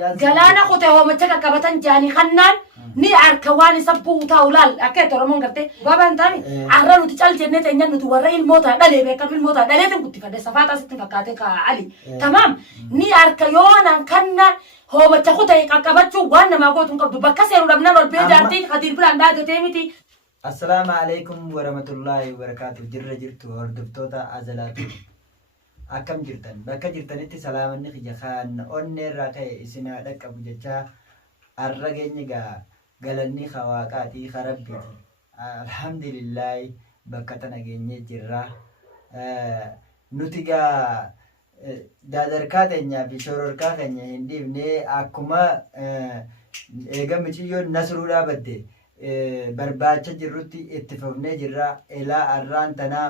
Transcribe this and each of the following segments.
Galana kote ho macaka kabatan jani khannan ni arkawani sabbu taulal akay toromon garte baban tani arra nuti chal jenne tenya nuti warra il mota dale be kabil mota dale tan gutti fade safata sitin fakate ka ali tamam ni arkayona kannan ho macaka kote kakabachu wanna ma gotun kabdu bakase rudamna rol be jarti khadir plan da de temiti. Assalamu alaikum warahmatullahi wabarakatuh. Jirra jirtu hordoftoota azalaatu akkam jirtan bakka jirtanitti salaamanni kiyya kan onneerraa ka'e isinaa dhaqqabu jecha arra geenye galanni waaqaatii karabbiiti alhamdulillahi bakka tana geenye jirra nuti daadarkaa teenyaa fi shororkaa keenya hin dhiifne akkuma eega miciyyoon nasruudhaa badde barbaacha jirrutti itti fufnee jirra ilaa arraan tanaa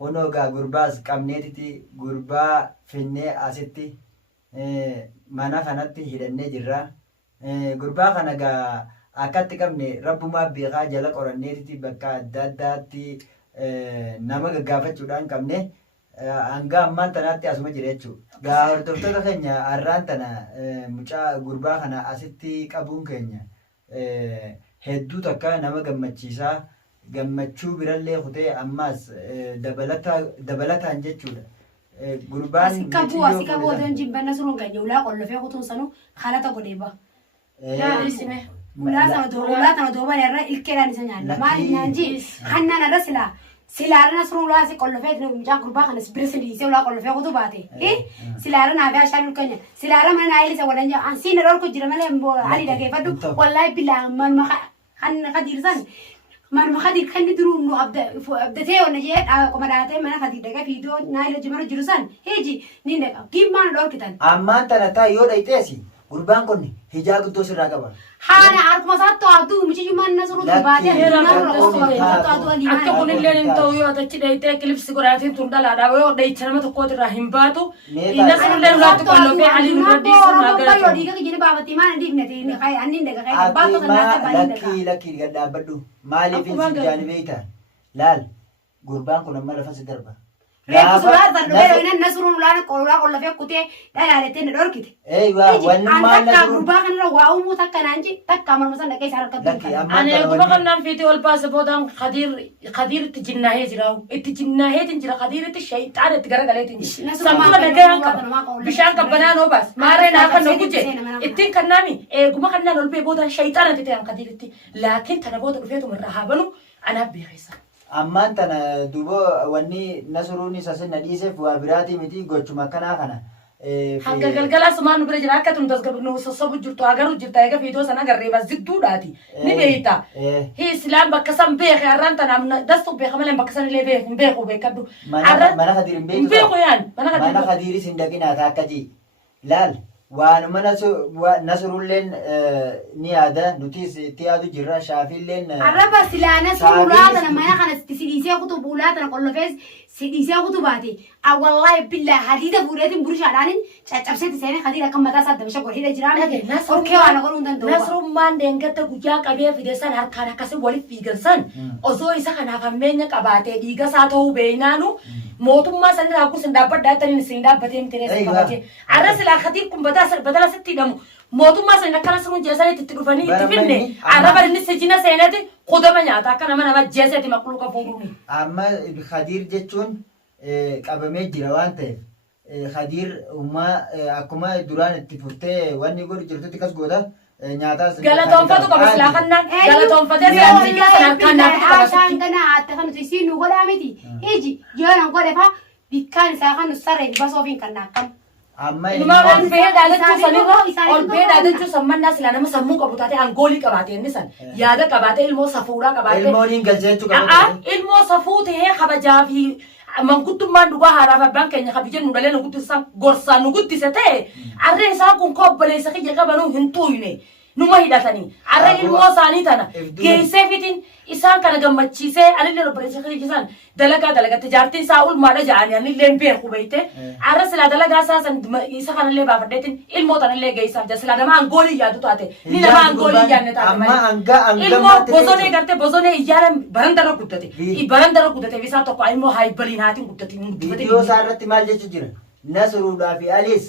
honoga gurbaas qabneetiti gurbaa finnee asitti mana kanatti hidhannee jirra gurbaa kana akkatti qabne rabbumaa beekaa jala qoranneetiti bakka adda addaatti nama gaggaafachuudhaan qabne hanga ammaan tanaatti asuma jira jechuudha hordoftoota keenya arraan tana mucaa gurbaa kana asitti qabuun keenya hedduu takka nama gammachiisaa gammachuu birallee kutee ammas dabalataan jechuudha gurbaan asikabu odon jimbanna surun ganya ulaa qollofee kutuun sanu halata godheeba yaa isime ulaa tana dooban irra ilkeedhaan isa nyaanna maali nyaanji hannan irra silaara nasrun ulaa si qollofee mucaan gurbaa kanas birisi dhiisee ulaa qollofee kutuu baate silaara naafee ashaan ulkanya silaara mana naayilisa walan jaa ansiin irra olku jira malee ali dhageeffadhu wallaahi bilaa manuma hanna kadiirsan man khadir kan duru no abdate on je kuma date man khadir daga video naila jimaro jirusan heji ninde gimman dorkitan amman tanata yo daitesi gurbaan konni hijaa guddoo sirraa qaba haana arkuma satto adu michi man nasru baate akka kunilleen into yo tachi daite clips goratin tundala da yo daichana mata ko tira himbaatu inasrulleen rat kollo fe ali nurdi sunna gara yo diga gine baabati man ndifneti ni khay annin daga khay baatu kana laki gadda baddu maali fi sinjani beita lal gurbaan kun amma lafa sidarba Reku surat berdua dengan nasrul ulan kalau fe kute dan ada ten dorkit. Wanni maal nasrul gurbaa kan ra waa umu takka nanji takka mar masan dakai sarar kaddu. Ane gurbaa kan nan video ol pass bodan qadir tijinnahe jiraw. Itijinnahe tinjira qadir ti shaytan ti garagale tinji. Sama dakai an bishan kabbana no bas. Mare na kan no kuje. Ittin kan nami gurbaa kan nan ol pe bodan shaytan ti tan qadir ti. Lakin tana bodan fetu marhabanu ana bi khisa. amman tana dubo wanni nasruuni sasenna dhiiseef waa biraati miti gochuma kanaa kana hanga galgala sumaan nu bira jira akka tun tasgabnu sosobu jirtu agaru jirta ega fiidoo sana garreeba zidduudhaati ni beeyta hi islaan bakka san beeke arran tana dastu beeke malee bakka san illee beeku beekadhu mana khadirin beeku yaan mana khadiri sindaqinaa taakkaji laal waan mana nasrulleen ni yaada nutis itti yaadu jirra shaafilleen arraba silaana surulaatana mana kana sidisee kutubulaatana qollofees sidisee kutubaati wallahi billah hadida bureetin burishaadhaanin caccabseeti seenee hadida akka mataa isaa dabasha godhee jiraan orkee waan godhuun danda'u nasrummaan deengata guyyaa qabee fideessan harkaan akkasii waliif fiigansan osoo isa kanaaf hammeenya qabaatee dhiiga isaa ta'uu beeynaanu mootummaa sanirraa kun sindaabbaddaa taniin isin dhaabbatee mitireessa qabatee arra silaa khatiin kun badala sitti hidhamu mootummaa san akkana sun jeesanitti itti dhufanii itti finne arraba inni sijina seeneeti qudama nyaata akka nama jeeseeti maqluuqa fuudhuuni. Amma Khadiir jechuun qabamee jira waan ta'eef Khadiir ummaa akkuma duraan itti furtee wanni godhu jirtutti kas gooda nyaatas galatoonfatu qaba silaa kannaan galatoonfatee seenaa sana kan naafu qaba sitti kana hatta kan nuti siin nu godhaa miti iji yoona godhe fa bikkaan isaa kan nu sarree basoofiin kan naakkamu. amma ilma ol bee daalachuu sanirra ol bee daalachuu sammannaa silaa nama sammuu qabu taate angoolii qabaate inni san yaada qabaate ilmoo safuudhaa qabaate ilmooniin galcheechuu qabaate ilmoo safuu tahee kabajaa fi manguddummaan dhugaa haaraaf abbaan keenya kabijeen nu dhalee nu guddisan gorsaan nu guddise ta'e arree isaan kun kobbaleessa kiyya qabanuu hin tuuyne numa hidhatanii arree ilmoo isaanii tana geessee fitiin isaan kana gammachiisee anillee obboleessa kiyyisan dalagatti jaartiin isaa ulmaadha ja'anii anillee beeku beeyte arra silaa dalagaa isaa san isa kanallee baafadheetiin ilmoo tanallee geessaaf jira silaa nama angoolii yaadu taate ni nama angoolii yaadne taate malee ilmoo bosonee gartee bosonee iyyaara barandara guddate isaa tokko ilmoo haayibaliin haatiin guddate viidiyoo isaa irratti maal jechuu jira nasruudhaa fi aliis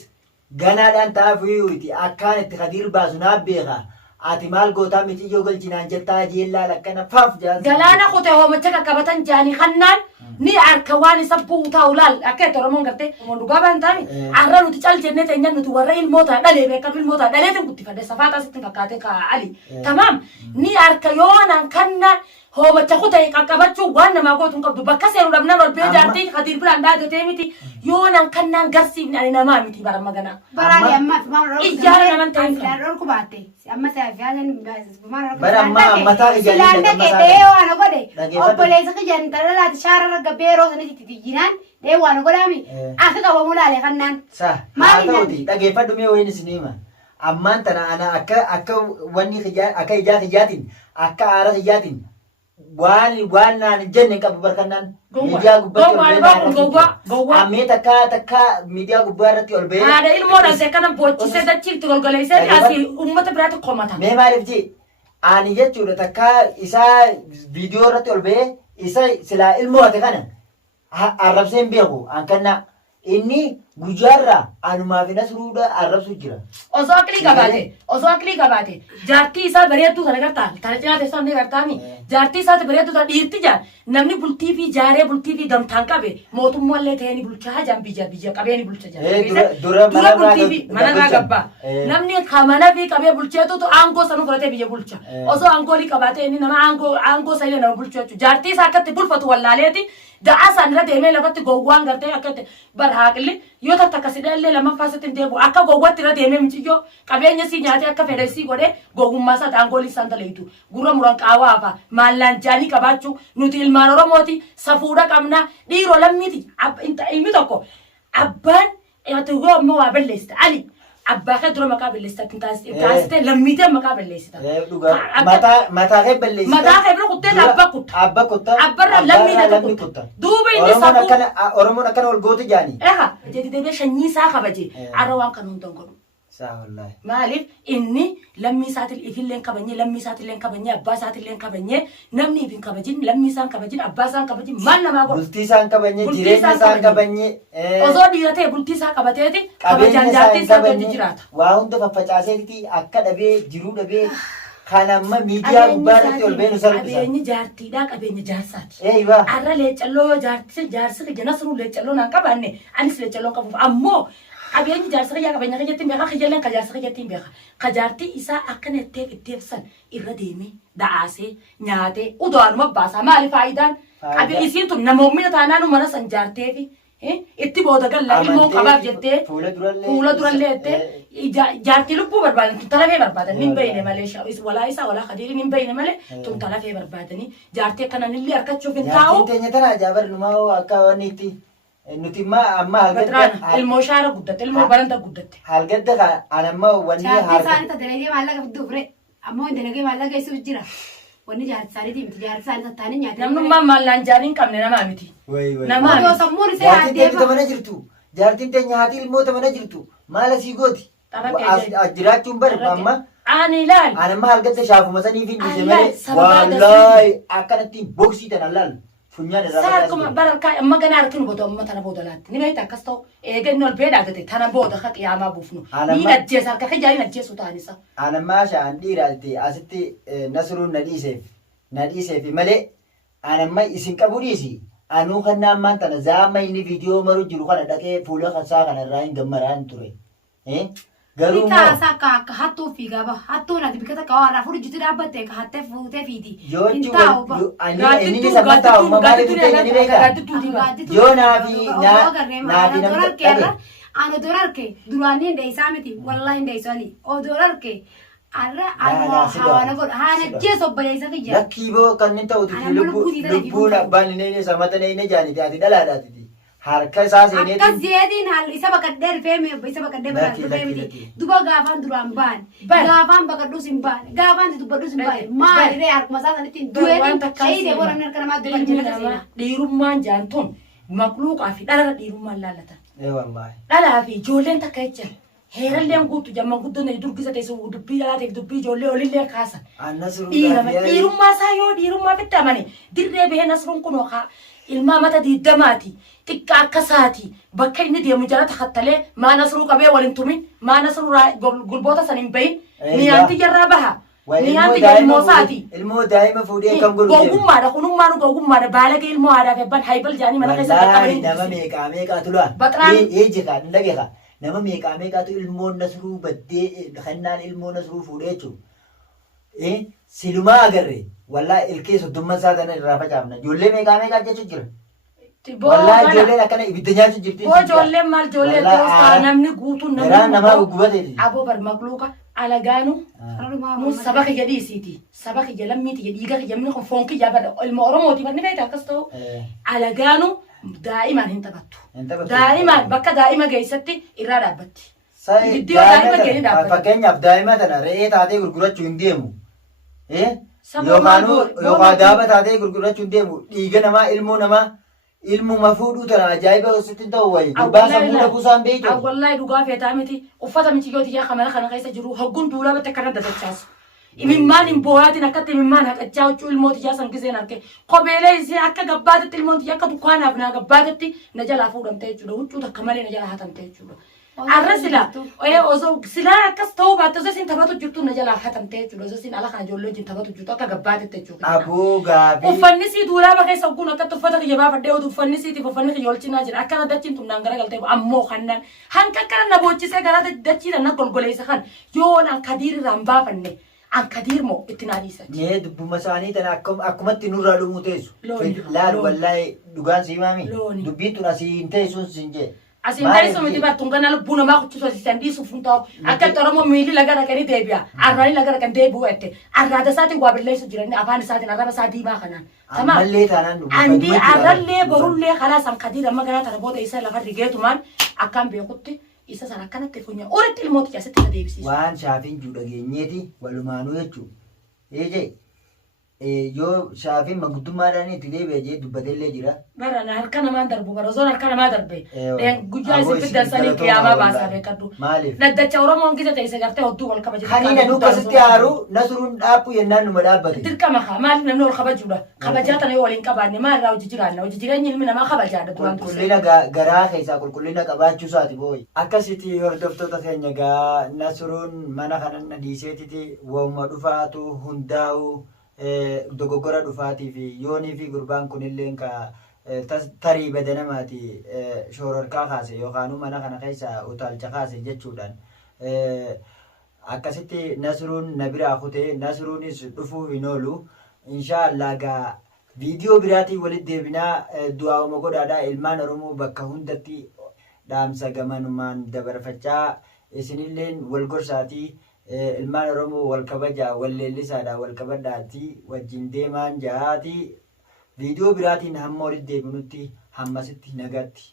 ganaadhaan taafuyuuti akkaan itti Khadiir baasu naaf beeka. Ati maal gootaa miciyyoo galchinaan jettaa jeellaa lakkana faaf jaansi. Galaana kutee hoomacha qaqqabatan jaanii kannaan ni harka waan isa buutaa ulaal akka itti Oromoon gartee dhugaa baan taane har'a nuti cal jennee teenyaan nuti warra ilmoota dhalee beekan ilmoota dhaleetiin guddifadhe safaataa sitti fakkaatee kaa'ali. Tamaam ni harka yoonaan kannaan hoomacha kutee qaqqabachuu waan namaa gootu hin qabdu bakka seenu dhabnaan ol bee jaartii Khadiir biraan dhaadatee miti yoonaan kannaan garsiifni ani namaa miti bara maganaa. Barani amma maal Ijjaara naman ta'e. Ijjaara kubate. Amma saafiyaan maal Bara amma taa ijjaara Silanda ke dee waan godhe. Obboleessa kiyyan talalaati shaarara gabeeroo sanatti tijjinaan dee waan godhami. Akka qabamu laale kannaan. Sa haa ta'uti dhageeffadhu mee wayin isinima. Ammaan tana ana akka wanni akka ijaa kijaatiin akka aara kijaatiin waan naan jenne qabu barkannaan miidiyaa gubbatti ammee takka miidiyaa gubbaa irratti ol ba'ee haadha ilmoo dhaltee kana boochise dachiitti golgoleessee asii uummata biraatti komata. Mee maaliif jee ani jechuudha takka isaa viidiyoo irratti ol ba'ee isa silaa ilmoo ate kana arrabsee hin beeku ankannaa inni guyyaarraa anumaaf nasruudha arrabsu jira. Osoo akilii qabaate jaartii isaa bareedduu kana gartaa tana cinaa teessoo inni gartaami jaartii isaati bareedduu tana dhiirti jaan namni bultii fi jaaree bultii fi gamtaan qabe mootummaallee ta'ee bulchaa jaan biyya qabee ni bulcha jaan. Dura bultii fi manarraa gabbaa namni kamana fi qabee bulcheetutu aangoo sanuu fudhatee biyya bulcha osoo aangoolii qabaate inni nama aangoo sa'ilee nama bulchu jechuudha jaartii isaa akkatti bulfatu wallaaleeti. Da'aa isaanirra deemee lafatti gowwaan gartee akkatti barhaaqilli yoo tattakkasiidha illee lammaffaa sitti hin deebi'u akka gowwatti irra deemee michiyyoo qabeenya sii nyaatee akka fedhasii godhee gowwummaa isaa aangoolii isaan taleetu gurra muran qaawaa hafa maallaan jaanii qabaachuu nuti ilmaan Oromooti safuudha qabna dhiiroo lammiiti ilmi tokko abbaan yoo ammoo waa balleessita ali. Abbaa kee dura maqaa balleessita taasiste lammiitee maqaa balleessita. Mataa kee balleessita. Mataa kee bira kuttee abba kutta. Abba kutta. Abbarra lammiidha kutta. Duuba inni safu. Oromoon akkana ol gootu jaani. Jedhi deebee sanyii isaa kabaje har'a waan kan hundan godhu. Wallahi. Maaliif inni lammii isaatiin ifillee kabanyee lammii isaatillee kabanyee abbaa isaatillee kabanyee namni ifin kabajin lammii isaan kabajin abbaa isaan kabajin maal namaa godhu. Bultii isaan kabanyee jireenya isaan kabanyee. Osoo dhiira ta'e bultii isaa qabateeti kabajaan jaartii isaa gadi jiraata. Waa hunda faffacaaseeti akka dhabee jiruu dhabee kan amma miidiyaa gubbaa irratti ol beenu salphisa. Qabeenyi jaartiidhaa qabeenya jaarsaati. Eeyiba. Har'a leecalloo jaarsi jana sunu leecalloo naan qabaanne anis leecalloo qabuuf ammoo qabeenyi jaarsa kiyyaa qabeenya kiyyattiin beeka kiyyalleen ka jaarsa kiyyattiin beeka ka jaartii isaa akkana itteefsan irra deemee da'aasee nyaatee udaanuma baasaa maali faayidaan qabee isiin tun namoomina taanaan mana san jaarteefi itti booda galla ilmoo qabaaf jettee fuula durallee jettee jaartii lubbuu barbaadan tun talafee barbaadan hin beeyne malee walaa isaa walaa Khadiiriin hin beeyne malee tun talafee barbaadanii jaartii akkananillee harkachuuf hin taa'u. Jaartiin teenya tana ajaa'ibar numaa akka wanni itti. Nuti amma halgadda ilmoo shaara guddatte ilmoo baranta guddatte halgadda anamma wanni jaartii isaanii tattaanee maallaqa fidduu fure ammoo dalagee maallaqa geessuuf jira wanni jaartii isaaniiti miti jaartii isaanii tattaanii nyaatee namnummaan maallaan jaanii hin qabne namaa miti namaa miti sammuun isaa jaartiin mana jirtu jaartiin teenya haati ilmoota mana jirtu maala sii gooti jiraachuun barba amma ani ilaali anamma halgadda shaafuma saniif hin dhise malee wallahi akkanatti boksii tana laal. Saakuma baraka amma gana arkin bodo amma tana bodo laatti ni meeta akkas ta'u eegen ol beeda gate tana bodo ka qiyaamaa buufnu ni najjeesa harka kiyyaani najjeesu taanisa. Anammaa shaan dhiiraatti asitti nasruun na dhiiseef malee anamma isin qabu dhiisi anuu kannaa ammaan tana zaama inni viidiyoo maru jiru kana dhaqee fuula kasaa kanarraa hin gammaraan ture. Garuu taasa akka hattuu fi gaba hattuun ati bikata kawaarraa fuudhu jitu dhaabbattee ka hattee fuutee fiiti. Yoo inni isa mataa uumama maaliif hin teenye ni beekaa? Yoo naafi namni ano dorarke duraanii ndeessaa miti wallahi ndeessanii o dorarke arra hawana god hana jees obboleessa kiyya. Lakkii boo kanneen ta'uuti lubbuun abbaan inni samata inni jaaniti ati dhalaadhaati. Harka isaa seenee akkas jeetiin hal isa baqadhee rifee isa baqadhee baqadhee miti duba gaafaan duraan baan gaafaan baqadhuus hin baan gaafaan dubbadhuus hin baan maali ree harkuma isaa sanitti du'een shayidee warra harka namaa duban jira dhiirummaan jaantuun maqluuqaa fi dhala dhiirummaan laallatan. Wallahi. Dhalaa fi ijoolleen takka jecha heeralleen guutu jamma guddoon durgisa teessu dubbii jalaateef dubbii ijoollee olillee kaasan. Dhiirummaa isaa yoo dhiirummaa fitti amane dirree bahee nasruun kunoo ilmaa mata diiddamaati xiqqaa akka saati bakka inni deemu jala takkattalee maa nasruu qabee waliin tumin maa nasruu gulboota san hin bahin niyaanti jarraa baha niyaanti ilmoo saati ilmoo daa'ima fuudhee kan godhu gogummaadha kunummaan gogummaadha baalagee ilmoo aadaa fi abbaan haybal jaanii mana keessa qaqqabanii nama meeqaatu laa eeji kan dhageera nama meeqaatu ilmoon nasruu baddee kannaan ilmoo nasruu fuudhee jechuudha silumaa agarre wallaa ilkee soddumman isaa kana irraa facaafna ijoollee meeqaa jechuun jira wallaa ijoolleen akkana ibidda nyaachuu jirti ijoolleen maal ijoollee doostaa namni guutuun namni namaa guggubate aboo barmaqluuqa alagaanu mun saba kiyya dhiisiiti saba kiyya lammiiti kiyya dhiiga kiyya minni kun foon kiyya bada ilma oromooti barni beekta akkas ta'u alagaanu daa'imaan hin taphattu daa'imaan bakka daa'ima geessatti irraa dhaabbatti fakkeenyaaf daa'ima tana re'ee taatee gurgurachuu hin deemu yookaan daaba taatee gurgurachuu hin deemu dhiiga namaa ilmoo namaa ilmuma fuudhuu tana ajaa'iba sitti ta'u wayi gubbaa sammuu dhabuusaan beektu. Wallahi dhugaa feetaa miti uffata michiyooti yaa kamara kana keessa jiru hogguun duulaa batte kana datachaasu. Imimmaan hin booyaatiin akkatti imimmaan haqachaa huccuu ilmooti yaa san giseen arge kobeelee isee akka gabbaatetti ilmooti akka dukkaanaaf naa gabbaatetti na jalaa fuudhamte jechuudha huccuu takka malee na jalaa hatamte jechuudha. Arra sila osoo silaa akkas ta'uu baatte osoo isin taphatu jirtu na jalaa hatamte jechuudha osoo isin ala kana ijoollee wajjin taphatu jirtu akka gabbaatetti jechuudha. Aboo gaabii. Uffanni sii duulaa bakeessa hogguun akkatti uffata kiyya baafadhee otu uffanni siitiif uffanni kiyya olchinaa jira akkana dachiin tunnaan garagaltee ammoo kannan hanqa akkana na boochisee garaa dachiidha na golgoleessa kan yoon an kadiir irraan baafanne an kadiir moo itti naa dhiisan. Mee dubbuma isaanii tana akkumatti nurraa dhumuu teessu. Laal wallahi dhugaan sii maami. Dubbiin tun asii hin teessuun siin jee. Asin teessoo miti bartuun kana lubbuu namaa kuchisu asiisan dhiisuuf hin ta'u akka Oromoo miilli laga dhaqanii deebi'a arraanii laga dhaqan deebi'u jette arraada isaatiin waa balleessu jiran afaan isaatiin arraba isaa diimaa kanaan. Ammallee taanaan andi arrallee borullee karaa san kadiir amma garaa tana booda isa lafa rigeetumaan akkaan beekutti isa san akkanatti funyaan oolatti ilmooti keessatti isa deebisiisu. Waan shaafiin juu dhageenyeeti walumaanuu jechuudha. Eejee yoo shaafiin manguddummaadhaan itti deebi'ee jee dubbatellee jira. Bara harka namaan darbu bara osoon harka namaa darbe guyyaa isin fiddansanii qiyaamaa baasaa beekadhu. Maaliif? Daddacha Oromoon gisa ta'e gartee hodduu wal kabajatu. Kaniina nu akkasitti haaru nasruun dhaabbu yennaan numa dhaabbate. Dirqama kaa maaliif namni ol kabajuudha? Kabajaa tana yoo waliin qabaanne maalirraa hojii jiraanna? Hojii jireenyi ilmi namaa kabajaadha duraan dursee. Qulqullina garaa keessaa qulqullina qabaachuu isaati booyi. Akkasitti hordoftoota keenya gaa nasruun mana kanan dhiiseetiti wauma dhufaatu hundaa'u dogoggora dhufaatii fi yoonii fi gurbaan kunillee ka tarii badanamaati shoororkaa kaase yookaan mana kana keessa utaalcha kaase jechuudhaan akkasitti nasruun na biraa kutee nasruunis dhufuu hin oolu inshaallah gaa viidiyoo biraatiin walitti deebinaa du'aa'uma godhaadhaa ilmaan oromoo bakka hundatti dhaamsa gamanumaan dabarfachaa isinilleen wal gorsaatii ilmaan oromoo wal kabajaa wal leellisaadha wal kabadhaati wajjin deemaan jahaati viidiyoo biraatiin hamma walitti deebinutti hammasitti nagatti.